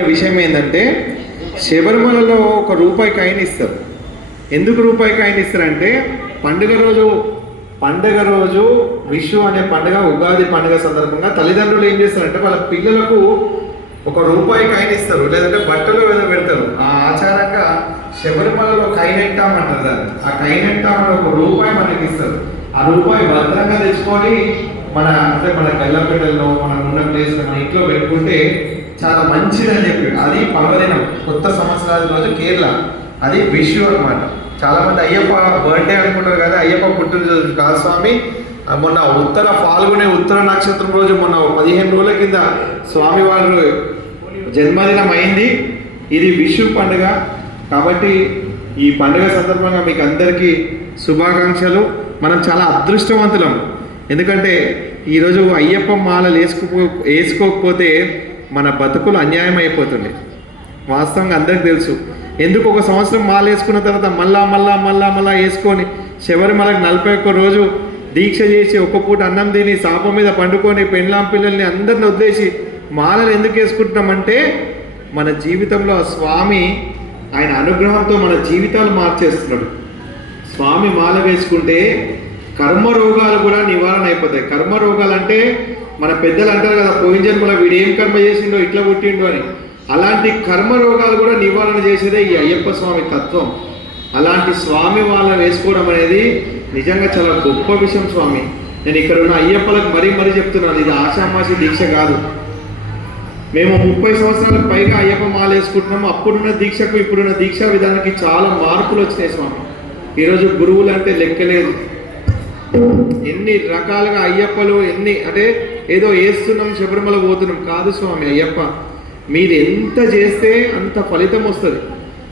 విషయం ఏంటంటే శబరిమలలో ఒక రూపాయి కాయిన్ ఇస్తారు. ఎందుకు రూపాయి కాయిన్ ఇస్తారంటే పండుగ రోజు పండుగ రోజు విషు అనే పండుగ ఉగాది పండుగ సందర్భంగా తల్లిదండ్రులు ఏం చేస్తారంటే వాళ్ళ పిల్లలకు ఒక రూపాయి కాయిన్ ఇస్తారు. లేదంటే బట్టలు ఏదో పెడతారు. ఆ ఆచారంగా శబరిమలలో కైనెంటాం అంటారు దాన్ని. ఆ కైనెంటాం ఒక రూపాయి మనకి ఇస్తారు. ఆ రూపాయి భద్రంగా తెచ్చుకొని మన అంటే మన గల్లపెట్టెల్లో మనం ఉన్న ప్లేస్ మన ఇంట్లో పెట్టుకుంటే చాలా మంచిదని చెప్పి అది పర్వదినం కొత్త సంవత్సరాల రోజు కేరళ. అది విషు అన్నమాట. చాలామంది అయ్యప్ప బర్త్డే అనుకుంటారు కదా అయ్యప్ప పుట్టినరోజు. కాదు స్వామి మొన్న ఉత్తర పాల్గొనే ఉత్తర నక్షత్రం రోజు మొన్న పదిహేను రోజుల కింద స్వామి వారు జన్మదినం అయింది. ఇది విషు పండుగ. కాబట్టి ఈ పండుగ సందర్భంగా మీకు అందరికీ శుభాకాంక్షలు. మనం చాలా అదృష్టవంతులం. ఎందుకంటే ఈరోజు అయ్యప్ప మాలలు వేసుకో వేసుకోకపోతే మన బతుకులు అన్యాయం అయిపోతుంది. వాస్తవంగా అందరికి తెలుసు. ఎందుకు ఒక సంవత్సరం మాల వేసుకున్న తర్వాత మళ్ళా మళ్ళా మళ్ళా మళ్ళా వేసుకొని శబరిమలకు నలభై ఒక్క రోజు దీక్ష చేసి ఒక్క పూట అన్నం తిని సాప మీద పండుకొని పెండ్లాం పిల్లల్ని అందరిని వదిలేసి మాలలు ఎందుకు వేసుకుంటున్నామంటే మన జీవితంలో ఆ స్వామి ఆయన అనుగ్రహంతో మన జీవితాలు మార్చేస్తున్నాడు. స్వామి మాల వేసుకుంటే కర్మ రోగాలు కూడా నివారణ అయిపోతాయి. కర్మ రోగాలు అంటే మన పెద్దలు అంటారు కదా పోయిన జన్మలో వీడు ఏం కర్మ చేసిండో ఇట్లా పుట్టిండో అని. అలాంటి కర్మ రోగాలు కూడా నివారణ చేసేదే ఈ అయ్యప్ప స్వామి తత్వం. అలాంటి స్వామి వాళ్ళ వేసుకోవడం అనేది నిజంగా చాలా గొప్ప విషయం స్వామి. నేను ఇక్కడ ఉన్న అయ్యప్పలకు మరీ మరీ చెప్తున్నాను ఇది ఆషామాషి దీక్ష కాదు. మేము ముప్పై సంవత్సరాలకు పైగా అయ్యప్ప మాల వేసుకుంటున్నాము. అప్పుడున్న దీక్షకు ఇప్పుడున్న దీక్షా విధానానికి చాలా మార్పులు వచ్చినాయి స్వామి. ఈరోజు గురువులు అంటే లెక్కలేదు. ఎన్ని రకాలుగా అయ్యప్పలు ఎన్ని అంటే ఏదో వేస్తున్నాం శబరిమల పోతున్నాం. కాదు స్వామి అయ్యప్ప మీరు ఎంత చేస్తే అంత ఫలితం వస్తుంది.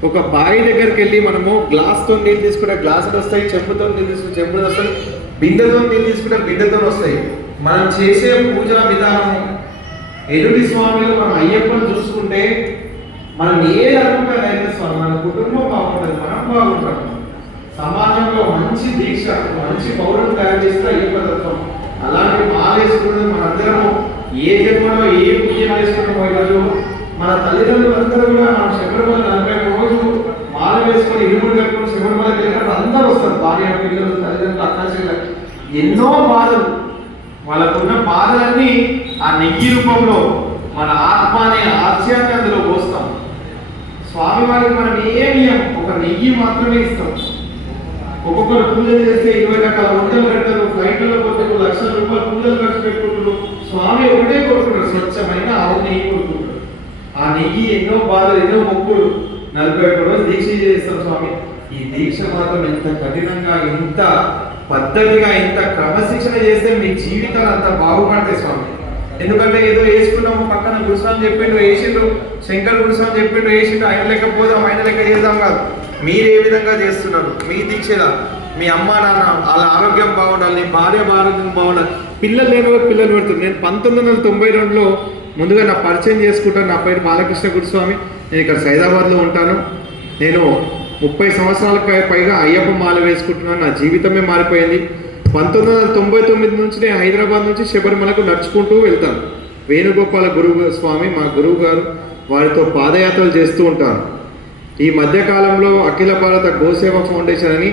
ఒక బావి దగ్గరికి వెళ్ళి మనము గ్లాస్తో నీళ్ళు తీసుకుంటే గ్లాసులు వస్తాయి చెంబుతో నీళ్ళు తీసుకుంటే చెంబులు వస్తాయి బిందెతో నీళ్ళు తీసుకుంటే బిందెతో వస్తాయి. మనం చేసే పూజా విధానము ఎదుటి స్వామిలో మనం అయ్యప్పని చూసుకుంటే మనం ఏది రకంగా స్వామి మన కుటుంబం బాగుంటుంది మనం బాగుంటాం. సమాజంలో మంచి దీక్ష మంచి పౌరులు తయారు చేస్తే అయ్యప్ప తత్వం. అలాంటి మాల ఏ జన్మలో ఏ పుణ్యం వేసుకున్నామో ఈరోజు మన తల్లిదండ్రులు అందరూ కూడా మనం శబరిమల నలభై రోజు మాల వేసుకొని ఇరుముడు కట్టుకుని శబరిమల వెళ్ళినప్పుడు అందరూ వస్తారు. భార్య పిల్లలు తల్లిదండ్రులు అక్క ఎన్నో బాధలు. వాళ్ళకున్న బాధలన్నీ ఆ నెయ్యి రూపంలో మన ఆత్మ అనే ఆశయాన్ని అందులో పోస్తాం. స్వామివారికి మనం ఏమి ఒక నెయ్యి మాత్రమే ఇస్తాం. ఒక్కొక్కరు పూజలు చేస్తే ఇరవై రకాల వంటలు పెడతారు ఫ్లైట్లలో పోతే ఒక లక్షల రూపాయలు పూజలు ఖర్చు పెట్టుకుంటున్నారు. స్వామి ఒకటే కోరుకుంటారు స్వచ్ఛమైన ఆవు నెయ్యి కోరుకుంటారు ఆ నెయ్యి ఎన్నో బాధలు ఎన్నో మొక్కులు నలభై ఒక్క రోజులు దీక్ష చేస్తాం స్వామి. ఈ దీక్ష మాత్రం ఎంత కఠినంగా ఎంత పద్ధతిగా ఎంత క్రమశిక్షణ చేస్తే మీ జీవితాలు అంత బాగుపడతాయి స్వామి. ఎందుకంటే ఏదో వేసుకున్నాము పక్కన గురుస్వామి చెప్పిండు వేసిండు శంకర్ గురుస్వామి చెప్పిండు వేసిండు ఆయన లెక్క పోదాం ఆయన లెక్క చేద్దాం కాదు. మీరు ఏ విధంగా చేస్తున్నారు. మీ దీక్షలా మీ అమ్మ నాన్న వాళ్ళ ఆరోగ్యం బాగుండాలి నీ భార్య ఆరోగ్యం బాగుండాలి. పిల్లలు లేని పిల్లలు పెడుతుంది నేను పంతొమ్మిది వందల తొంభై రెండులో ముందుగా నా పరిచయం చేసుకుంటాను. నా పేరు బాలకృష్ణ గురుస్వామి. నేను ఇక్కడ సైదాబాద్లో ఉంటాను. నేను ముప్పై సంవత్సరాలకు పైగా అయ్యప్ప మాల వేసుకుంటున్నాను. నా జీవితమే మారిపోయింది. పంతొమ్మిది వందల తొంభై తొమ్మిది నుంచి నేను హైదరాబాద్ నుంచి శబరిమలకు నడుచుకుంటూ వెళ్తాను. వేణుగోపాల గురువు స్వామి మా గురువు గారు వారితో పాదయాత్రలు చేస్తూ ఉంటాను ఈ మధ్యకాలంలో అఖిల భారత గోసేవ ఫౌండేషన్ అని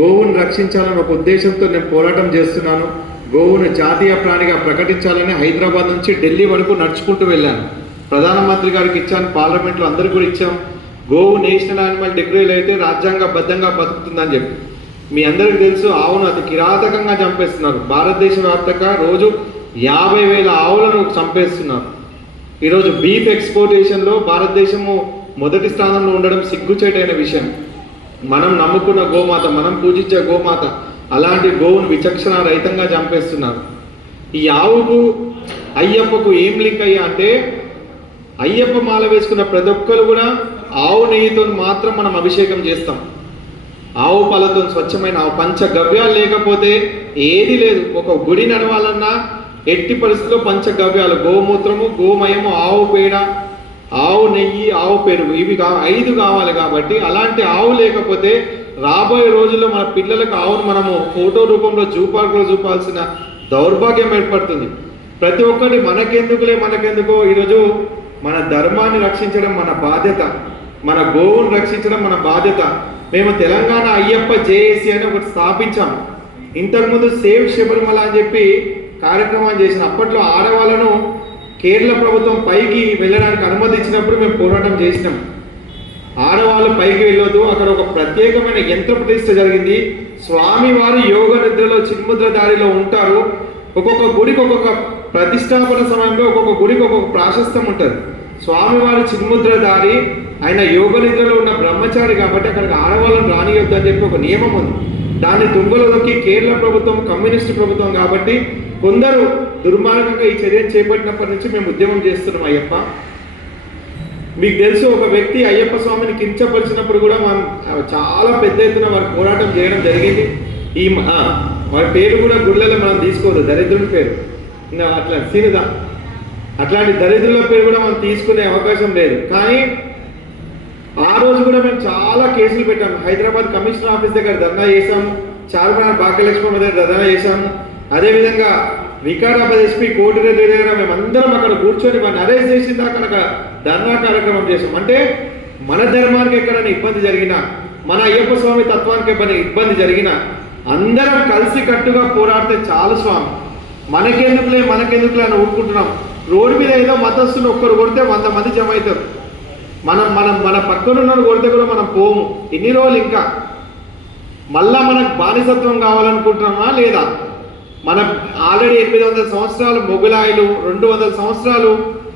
గోవును రక్షించాలని ఒక ఉద్దేశంతో నేను పోరాటం చేస్తున్నాను. గోవును జాతీయ ప్రాణిగా ప్రకటించాలని హైదరాబాద్ నుంచి ఢిల్లీ వరకు నడుచుకుంటూ వెళ్ళాను. ప్రధానమంత్రి గారికి ఇచ్చాను పార్లమెంట్లో అందరి కూడా ఇచ్చాం. గోవు నేషనల్ యానిమల్ డిగ్రీలు అయితే రాజ్యాంగబద్ధంగా బతుకుతుందని చెప్పి. మీ అందరికీ తెలుసు ఆవును అతి కిరాతకంగా చంపేస్తున్నారు. భారతదేశ వ్యాప్తంగా రోజు యాభై వేల ఆవులను చంపేస్తున్నారు. ఈరోజు బీఫ్ ఎక్స్పోర్టేషన్లో భారతదేశము మొదటి స్థానంలో ఉండడం సిగ్గుచేటైన విషయం. మనం నమ్ముకున్న గోమాత మనం పూజించే గోమాత అలాంటి గోవును విచక్షణ రహితంగా చంపేస్తున్నారు. ఈ ఆవుకు అయ్యప్పకు ఏం లింక్ అయ్యా అంటే అయ్యప్ప మాల వేసుకున్న ప్రతి ఒక్కరు కూడా ఆవు నెయ్యితో మాత్రం మనం అభిషేకం చేస్తాం. ఆవు పాలతో స్వచ్ఛమైన ఆవు పంచగవ్యాలు లేకపోతే ఏది లేదు. ఒక గుడి నడవాలన్నా ఎట్టి పరిస్థితుల్లో పంచగవ్యాలు గోమూత్రము గోమయము ఆవు పేడ ఆవు నెయ్యి ఆవు పెరుగు. ఇవి కా ఐదు కావాలి కాబట్టి అలాంటి ఆవు లేకపోతే రాబోయే రోజుల్లో మన పిల్లలకు ఆవును మనము ఫోటో రూపంలో జూ పార్క్లో చూపాల్సిన దౌర్భాగ్యం ఏర్పడుతుంది. ప్రతి ఒక్కటి మనకెందుకులే మనకెందుకో. ఈరోజు మన ధర్మాన్ని రక్షించడం మన బాధ్యత. మన గోవును రక్షించడం మన బాధ్యత. మేము తెలంగాణ అయ్యప్ప జేఏసీ అని ఒకటి స్థాపించాం. ఇంతకుముందు సేవ్ శబరిమల అని చెప్పి కార్యక్రమాలు చేసిన అప్పట్లో ఆడవాళ్ళను కేరళ ప్రభుత్వం పైకి వెళ్ళడానికి అనుమతి ఇచ్చినప్పుడు మేము పోరాటం చేసినాం. ఆడవాళ్ళు పైకి వెళ్ళొద్దు. అక్కడ ఒక ప్రత్యేకమైన యంత్ర ప్రతిష్ట జరిగింది. స్వామివారి యోగ నిద్రలో చిన్ముద్ర దారిలో ఉంటారు. ఒక్కొక్క గుడికి ఒక్కొక్క ప్రతిష్టాపన సమయంలో ఒక్కొక్క గుడికి ఒక్కొక్క ప్రాశస్తం ఉంటుంది. స్వామివారి చిన్ముద్ర దారి ఆయన యోగ నిద్రలో ఉన్న బ్రహ్మచారి కాబట్టి అక్కడికి ఆడవాళ్ళని రానియొద్దు అని చెప్పి ఒక నియమం ఉంది. దాన్ని తుంగలో కేరళ ప్రభుత్వం కమ్యూనిస్ట్ ప్రభుత్వం కాబట్టి కొందరు దుర్మార్గంగా ఈ చర్యలు చేపట్టినప్పటి నుంచి మేము ఉద్యమం చేస్తున్నాం అయ్యప్ప. మీకు తెలుసు ఒక వ్యక్తి అయ్యప్ప స్వామిని కించపరిచినప్పుడు కూడా మనం చాలా పెద్ద ఎత్తున వారి పోరాటం చేయడం జరిగింది. ఈ వారి పేరు కూడా గుళ్ళలో మనం తీసుకోదు దరిద్రుని పేరు. అట్లా సీనిదా. అట్లాంటి దరిద్రుల పేరు కూడా మనం తీసుకునే అవకాశం లేదు. కానీ ఆ రోజు కూడా మేము చాలా కేసులు పెట్టాము. హైదరాబాద్ కమిషనర్ ఆఫీస్ దగ్గర ధర్నా చేశాము. చార్మినార్ భాగ్యలక్ష్మి దగ్గర ధర్నా చేశాము. అదేవిధంగా వికారాబాద్ ఎస్పీ కోటిరెడ్డి దగ్గర మేమందరం అక్కడ కూర్చొని మన అరెస్ట్ చేసిన దాకా అక్కడ ధర్నా కార్యక్రమం చేసాం అంటే మన ధర్మానికి ఎక్కడైనా ఇబ్బంది జరిగినా మన అయ్యప్ప స్వామి తత్వానికి ఇబ్బంది ఇబ్బంది జరిగినా అందరం కలిసి కట్టుగా పోరాడితే చాలు స్వామి. మనకెందుకులే మనకెందుకులే అని ఊరుకుంటున్నాం. రోడ్డు మీద ఏదో మతస్థులు ఒక్కరు కొడితే వంద మంది జమ అవుతారు. మనం మనం మన పక్కనున్న కొడితే కూడా మనం పోము. ఎన్ని రోజులు ఇంకా మళ్ళా మనకు బానిసత్వం కావాలనుకుంటున్నామా లేదా? మన ఆల్రెడీ ఎనిమిది వందల సంవత్సరాలు మొఘలాయిలు రెండు వందల సంవత్సరాలు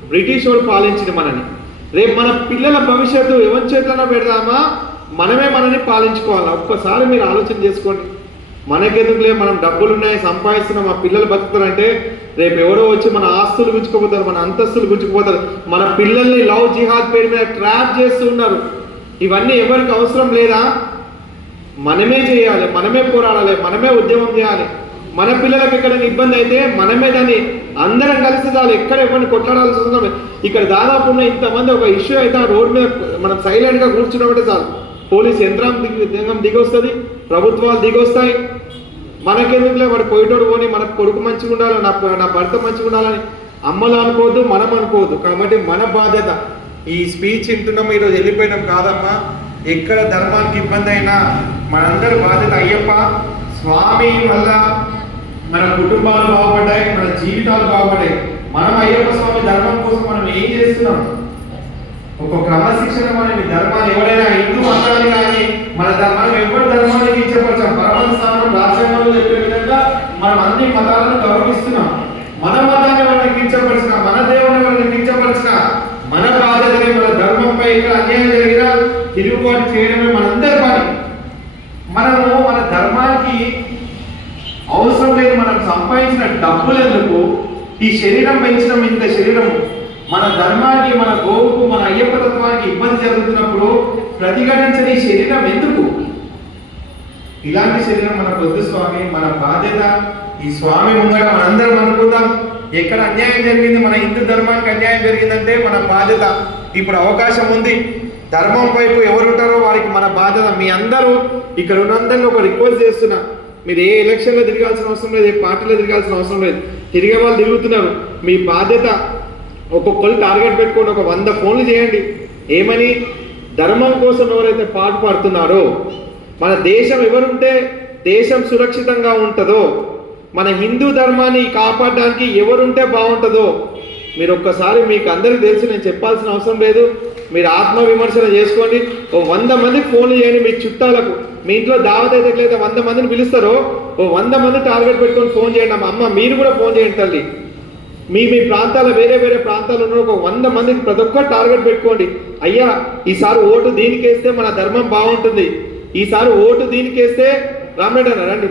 బ్రిటిష్ వాళ్ళు పాలించిన మనని. రేపు మన పిల్లల భవిష్యత్తు ఎవరి చేతిలో పెడదామా? మనమే మనని పాలించుకోవాలి? ఒక్కసారి మీరు ఆలోచన చేసుకోండి. మనకెందుకులే? మనం డబ్బులు ఉన్నాయి సంపాదిస్తున్నాం మా పిల్లలు బతుకుతారంటే రేపు ఎవరో వచ్చి మన ఆస్తులు గుంజుకుపోతారు మన అంతస్తులు గుంజుకుపోతారు మన పిల్లల్ని లవ్ జిహాద్ పేరు మీద ట్రాప్ చేస్తూ ఉన్నారు. ఇవన్నీ ఎవరికి అవసరం లేదా? మనమే చేయాలి మనమే పోరాడాలి మనమే ఉద్యమం చేయాలి. మన పిల్లలకు ఎక్కడైనా ఇబ్బంది అయితే మనమే దాన్ని అందరం కలిసి చాలు ఎక్కడ ఎవరిని కొట్లాడాల్సి అవసరం ఇక్కడ దాదాపు ఉన్న ఇంతమంది ఒక ఇష్యూ అయితే ఆ రోడ్ మీద మనం సైలెంట్గా కూర్చున్నామంటే చాలు. పోలీస్ యంత్రాంగం దిగి దిగొస్తుంది ప్రభుత్వాలు దిగొస్తాయి. మనకెందుకులే వాడు పోయేటోడు పోని మన కొడుకు మంచిగా ఉండాలి నా నా భర్త మంచిగా ఉండాలని అమ్మలు అనుకోవద్దు మనం అనుకోవద్దు. కాబట్టి మన బాధ్యత ఈ స్పీచ్ వింటున్నాం ఈరోజు వెళ్ళిపోయినాం కాదమ్మా. ఎక్కడ ధర్మానికి ఇబ్బంది అయినా మనందరి బాధ్యత అయ్యప్ప స్వామి వల్ల మన కుటుంబాలు బాగుపడ్డాయి మన జీవితాలు బాగుపడ్డాయి. మనం అయ్యప్ప స్వామి ధర్మం కోసం మనం ఏం చేస్తున్నాం? ఒక క్రమశిక్షణ మనకి ధర్మాన్ని ఎవరైనా హిందూ మతాన్ని కానీ మన ధర్మాన్ని మనం ఎవరి ధర్మాన్ని కించపరచాం అన్ని మతాలను గౌరవిస్తున్నాం. మన మతాన్ని మనం కించపరిచిన మన దేవుని మనం కించపరిచిన మన బాధ్యతని మన ధర్మంపై ఇక్కడ అన్యాయం జరిగినా తిరుగుబాటు చేయడమే మనందరి పని. మనము మన ధర్మానికి అవసరం లేదు మనం సంపాదించిన డబ్బులు ఎందుకు? ఈ శరీరం పెంచడం ఇంత శరీరం. మన ధర్మానికి మన గోవుకు మన అయ్యప్ప తత్వానికి ఇబ్బంది జరుగుతున్నప్పుడు ప్రతిఘటించని ఈ శరీరం ఎందుకు? ఇలాంటి శరీరం మన పొద్దు స్వామి మన బాధ్యత ఈ స్వామి ముందర మనందరం అనుకుందాం. ఎక్కడ అన్యాయం జరిగింది మన హిందూ ధర్మానికి అన్యాయం జరిగిందంటే మన బాధ్యత. ఇప్పుడు అవకాశం ఉంది. ధర్మం వైపు ఎవరు ఉంటారో వారికి మన బాధ్యత. మీ అందరూ ఇక్కడ ఉన్నందరినీ ఒక రిక్వెస్ట్ చేస్తున్నా. మీరు ఏ ఎలక్షన్లో తిరగాల్సిన అవసరం లేదు ఏ పార్టీలో తిరగాల్సిన అవసరం లేదు. తిరిగే వాళ్ళు తిరుగుతున్నారు. మీ బాధ్యత ఒక్కొక్కరు టార్గెట్ పెట్టుకోండి ఒక వంద ఫోన్లు చేయండి. ఏమని? ధర్మం కోసం ఎవరైతే పాటు పడుతున్నారో మన దేశం ఎవరుంటే దేశం సురక్షితంగా ఉంటుందో మన హిందూ ధర్మాన్ని కాపాడడానికి ఎవరుంటే బాగుంటుందో మీరు ఒక్కసారి మీకు అందరికీ తెలిసి నేను చెప్పాల్సిన అవసరం లేదు. మీరు ఆత్మ విమర్శన చేసుకోండి. ఓ వంద మందికి ఫోన్లు చేయండి మీ చుట్టాలకు. మీ ఇంట్లో దావత్ అయితే ఎట్లయితే వంద మందిని పిలుస్తారో ఓ వంద మంది టార్గెట్ పెట్టుకొని ఫోన్ చేయండి. అమ్మ మీరు కూడా ఫోన్ చేయండి తల్లి. మీ మీ ప్రాంతాల వేరే వేరే ప్రాంతాలు ఉన్న ఒక వంద మందికి ప్రతి ఒక్కరు టార్గెట్ పెట్టుకోండి. అయ్యా ఈసారి ఓటు దీనికి వేస్తే మన ధర్మం బాగుంటుంది. ఈసారి ఓటు దీనికేస్తే రామరెడ్డి అన్న రండి.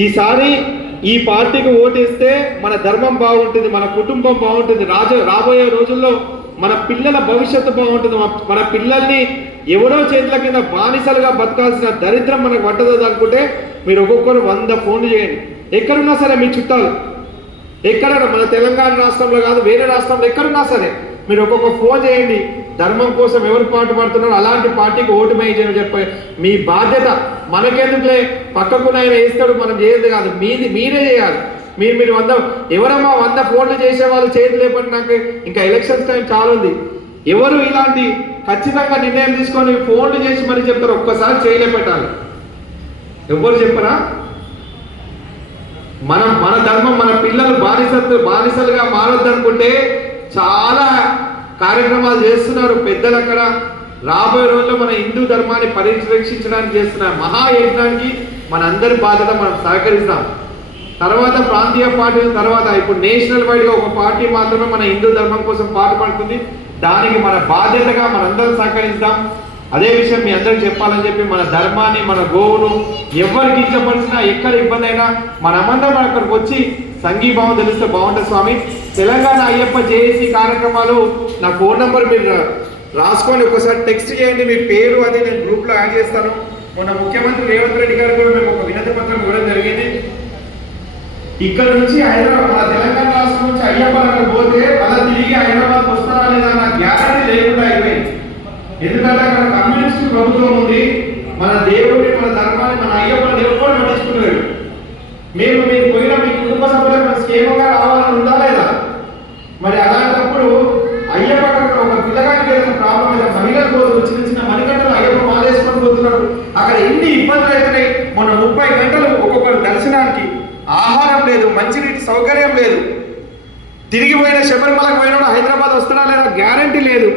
ఈసారి ఈ పార్టీకి ఓటేస్తే మన ధర్మం బాగుంటుంది మన కుటుంబం బాగుంటుంది. రాజ రాబోయే రోజుల్లో మన పిల్లల భవిష్యత్తు బాగుంటుంది. మన- పిల్లల్ని ఎవరో చేతుల కింద బానిసలుగా బతకాల్సిన దరిద్రం మనకు పట్టదో అనుకుంటే మీరు ఒక్కొక్కరు వంద ఫోన్లు చేయండి. ఎక్కడున్నా సరే మీ చుట్టాలు. ఎక్కడ మన తెలంగాణ రాష్ట్రంలో కాదు వేరే రాష్ట్రంలో ఎక్కడున్నా సరే మీరు ఒక్కొక్క ఫోన్ చేయండి. ధర్మం కోసం ఎవరు పాటు పడుతున్నారో అలాంటి పార్టీకి ఓటు వేయించని చెప్పే మీ బాధ్యత మనకెందుకులే? పక్కకున్న ఆయన వేస్తాడు మనం చేయదు కాదు. మీది మీరే చేయాలి. మీరు మీరు వంద ఎవరమ్మా వంద ఫోన్లు చేసే వాళ్ళు చేతి లేపండి నాకు. ఇంకా ఎలక్షన్స్ టైం చాలా ఉంది ఎవరు ఇలాంటి ఖచ్చితంగా నిర్ణయం తీసుకొని ఫోన్లు చేసి మరి చెప్తారు. ఒక్కసారి చేయలేపెట్టాలి ఎవరు చెప్పరా? మనం మన ధర్మం మన పిల్లలు బానిస బానిసలుగా మారొద్దనుకుంటే చాలా కార్యక్రమాలు చేస్తున్నారు పెద్దలు అక్కడ. రాబోయే రోజుల్లో మన హిందూ ధర్మాన్ని పరిరక్షించడానికి చేస్తున్న మహాయజ్ఞానికి మన అందరి బాధ్యత మనం సహకరిస్తాం. తర్వాత ప్రాంతీయ పార్టీల తర్వాత ఇప్పుడు నేషనల్ వైడ్గా ఒక పార్టీ మాత్రమే మన హిందూ ధర్మం కోసం పాటుపడుతుంది. దానికి మన బాధ్యతగా మనందరం సహకరిస్తాం. అదే విషయం మీ అందరికి చెప్పాలని చెప్పి మన ధర్మాన్ని మన గోవును ఎవరికి ఇష్టపడిసినా ఎక్కడ ఇబ్బంది అయినా మనమందరం అక్కడికి వచ్చి సంఘీభావం తెలిస్తే బాగుంటుంది స్వామి. తెలంగాణ అయ్యప్ప జేఏసీ కార్యక్రమాలు నా ఫోన్ నంబర్ మీరు రాసుకొని ఒకసారి టెక్స్ట్ చేయండి మీ పేరు అది నేను గ్రూప్లో యాడ్ చేస్తాను. మొన్న ముఖ్యమంత్రి రేవంత్ రెడ్డి గారు కూడా మేము ఒక వినతి పత్రం ఇవ్వడం జరిగింది. ఇక్కడ నుంచి హైదరాబాద్ మన తెలంగాణ రాష్ట్రం నుంచి అయ్యప్ప పోతే అలా తిరిగి హైదరాబాద్ వస్తారా లేదా నా గ్యారంటీ లేకుండా అయిపోయింది. ఎందుకంటే అక్కడ కమ్యూనిస్ట్ ప్రభుత్వం ఉంది. మన దేవుడిని మన ధర్మాన్ని మన అయ్యప్ప దేవుడు నడుచుకున్నాడు మేము మీరు పోయిన మీ కుటుంబ సభ్యులకు మన క్షేమంగా రావాలని ఉందా లేదా? మరి అలాంటప్పుడు అయ్యప్ప అక్కడ ఒక పిల్లగానికి ఏదైనా ప్రాబ్లం అయితే మహిళల కోసం చిన్న చిన్న మణిగంటలు అయ్యప్ప మాలేసుకొని పోతున్నారు. అక్కడ ఎన్ని ఇబ్బందులు అవుతున్నాయి మొన్న ముప్పై గంటలు ఒక్కొక్కరు దర్శనానికి ఆహారం లేదు మంచినీటి సౌకర్యం లేదు. తిరిగిపోయిన శబరిమలకు పోయిన హైదరాబాద్ వస్తాడా లేదా? గ్యారంటీ లేదు.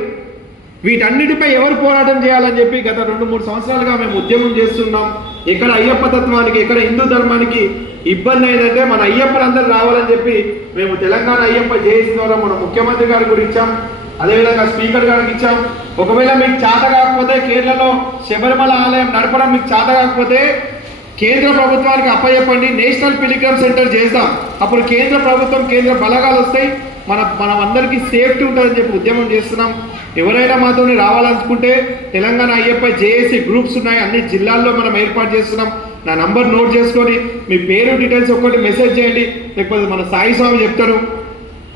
వీటన్నిటిపై ఎవరు పోరాటం చేయాలని చెప్పి గత రెండు మూడు సంవత్సరాలుగా మేము ఉద్యమం చేస్తున్నాం. ఇక్కడ అయ్యప్ప తత్వానికి ఎక్కడ హిందూ ధర్మానికి ఇబ్బంది అయిందంటే మన అయ్యప్పలందరూ రావాలని చెప్పి మేము తెలంగాణ అయ్యప్ప జేఏసీ ద్వారా మన ముఖ్యమంత్రి గారికి కూడా ఇచ్చాం. అదేవిధంగా స్పీకర్ గారికి ఇచ్చాం. ఒకవేళ మీకు చేత కాకపోతే కేరళలో శబరిమల ఆలయం నడపడం మీకు చేత కాకపోతే కేంద్ర ప్రభుత్వానికి అప్పచెప్పండి. నేషనల్ పిలిగ్రమ్ సెంటర్ చేద్దాం అప్పుడు కేంద్ర ప్రభుత్వం కేంద్ర బలగాలు వస్తాయి. మన మనం అందరికీ సేఫ్టీ ఉంటుందని చెప్పి ఉద్యమం చేస్తున్నాం. ఎవరైనా మాతోని రావాలనుకుంటే తెలంగాణ అయ్యప్ప జేఏసీ గ్రూప్స్ ఉన్నాయి. అన్ని జిల్లాల్లో మనం ఏర్పాటు చేస్తున్నాం. నా నంబర్ నోట్ చేసుకొని మీ పేరు డీటెయిల్స్ ఒక్కటి మెసేజ్ చేయండి. లేకపోతే మన సాయి స్వామి చెప్తారు.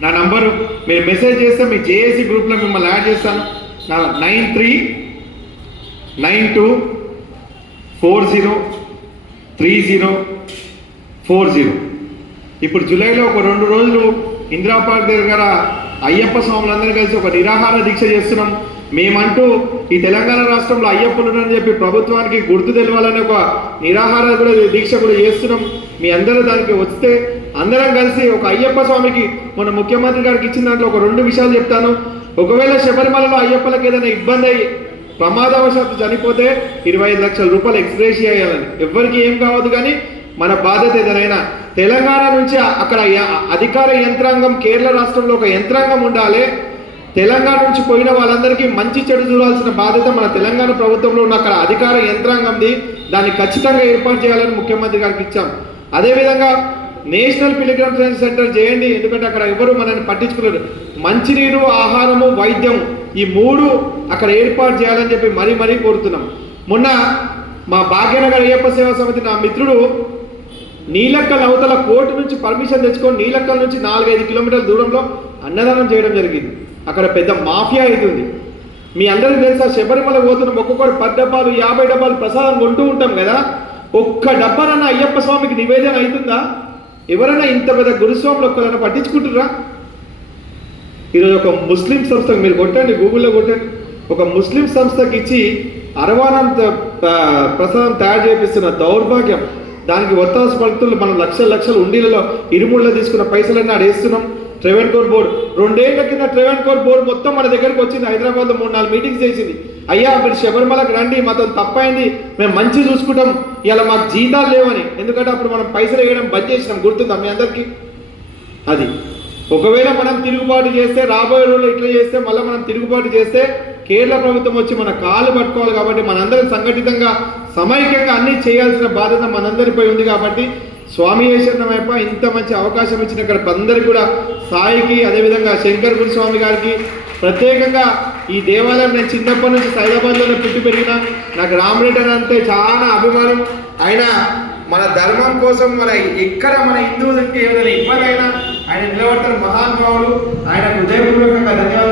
నా నంబరు మీరు మెసేజ్ చేస్తే మీ జేఏసీ గ్రూప్లో మిమ్మల్ని యాడ్ చేస్తాను. నా nine three nine two four zero three zero four zero. ఇప్పుడు జూలైలో ఒక రెండు రోజులు ఇందిరా పార్క్ దగ్గర అయ్యప్ప స్వాములందరూ కలిసి ఒక నిరాహార దీక్ష చేస్తున్నాం. మేమంటూ ఈ తెలంగాణ రాష్ట్రంలో అయ్యప్పలు అని చెప్పి ప్రభుత్వానికి గుర్తు తెలవాలని ఒక నిరాహార కూడా దీక్ష కూడా చేస్తున్నాం. మీ అందరూ దానికి వస్తే అందరం కలిసి ఒక అయ్యప్ప స్వామికి మన ముఖ్యమంత్రి గారికి ఇచ్చిన దాంట్లో ఒక రెండు విషయాలు చెప్తాను. ఒకవేళ శబరిమలలో అయ్యప్పలకు ఏదైనా ఇబ్బంది అయ్యి ప్రమాదవశాత్తు చనిపోతే ఇరవై ఐదు లక్షల రూపాయలు ఎక్స్ప్రెస్ చేయాలని. ఎవ్వరికి ఏం కావద్దు కానీ మన బాధ్యత ఏదైనా. తెలంగాణ నుంచి అక్కడ అధికార యంత్రాంగం కేరళ రాష్ట్రంలో ఒక యంత్రాంగం ఉండాలి. తెలంగాణ నుంచి పోయిన వాళ్ళందరికీ మంచి చెడు చూడాల్సిన బాధ్యత మన తెలంగాణ ప్రభుత్వంలో ఉన్న అక్కడ అధికార యంత్రాంగంది. దాన్ని ఖచ్చితంగా ఏర్పాటు చేయాలని ముఖ్యమంత్రి గారికి ఇచ్చాం. అదేవిధంగా నేషనల్ పిలిగ్రమ్ సెంటర్ చేయండి. ఎందుకంటే అక్కడ ఎవరు మనల్ని పట్టించుకోలేరు. మంచినీరు ఆహారము వైద్యం ఈ మూడు అక్కడ ఏర్పాటు చేయాలని చెప్పి మరీ మరీ కోరుతున్నాం. మొన్న మా భాగ్యనగర్ అయ్యప్ప సేవా సమితి నా మిత్రుడు నీలక్కల్ అవతల కోర్టు నుంచి పర్మిషన్ తెచ్చుకొని నీలక్కల్ నుంచి నాలుగైదు కిలోమీటర్ల దూరంలో అన్నదానం చేయడం జరిగింది. అక్కడ పెద్ద మాఫియా అవుతుంది మీ అందరికీ తెలుసా శబరిమల పోతున్న ఒక్కొక్కటి పది డబ్బాలు యాభై డబ్బాలు ప్రసాదం కొంటూ ఉంటాం కదా? ఒక్క డబ్బానన్న అయ్యప్ప స్వామికి నివేదన అవుతుందా? ఎవరైనా ఇంత పెద్ద గురుస్వాములు ఒక్కరైనా పట్టించుకుంటురా ఈరోజు ఒక ముస్లిం సంస్థకు మీరు కొట్టండి గూగుల్లో కొట్టండి. ఒక ముస్లిం సంస్థకి ఇచ్చి అరవానంత ప్రసాదం తయారు చేపిస్తున్న దౌర్భాగ్యం. దానికి వర్తాస్ భక్తులు మనం లక్షల లక్షలు ఉండిలలో ఇరుముళ్ళ తీసుకున్న పైసలన్నీ ఆడేస్తున్నాం ట్రెవెన్ కోర్ బోర్డు రెండేళ్ళ కింద ట్రెవెన్ కోర్ బోర్డు మొత్తం మన దగ్గరికి వచ్చింది. హైదరాబాద్లో మూడు నాలుగు మీటింగ్స్ చేసింది. అయ్యా మీరు శబరిమలకు రండి మాతో తప్పైంది. మేము మంచి చూసుకుంటాం. ఇలా మాకు జీతాలు లేవని. ఎందుకంటే అప్పుడు మనం పైసలు వేయడం బంద్ చేసినాం. గుర్తుందా మీ అందరికీ? అది. ఒకవేళ మనం తిరుగుబాటు చేస్తే రాబోయే రోజులు ఇట్లా చేస్తే మళ్ళీ మనం తిరుగుబాటు చేస్తే కేరళ ప్రభుత్వం వచ్చి మన కాలు పట్టుకోవాలి కాబట్టి మనందరం సంఘటితంగా సమైక్యంగా అన్ని చేయాల్సిన బాధ్యత మనందరిపై ఉంది కాబట్టి స్వామి వైపు ఇంత మంచి అవకాశం ఇచ్చిన ఇక్కడ అందరికీ కూడా సాయికి అదేవిధంగా శంకర్ గురుస్వామి గారికి ప్రత్యేకంగా ఈ దేవాలయం నేను చిన్నప్పటి నుంచి సైదాబాద్లోనే పుట్టి పెరిగిన నాకు రామరెడ్డి అని అంటే చాలా అభిమానం. ఆయన మన ధర్మం కోసం మన ఎక్కడ మన హిందువులకి ఏదైనా ఇబ్బంది అయినా ఆయన నిలబడతారు మహానుభావులు. ఆయన హృదయపూర్వకంగా ధన్యవాదాలు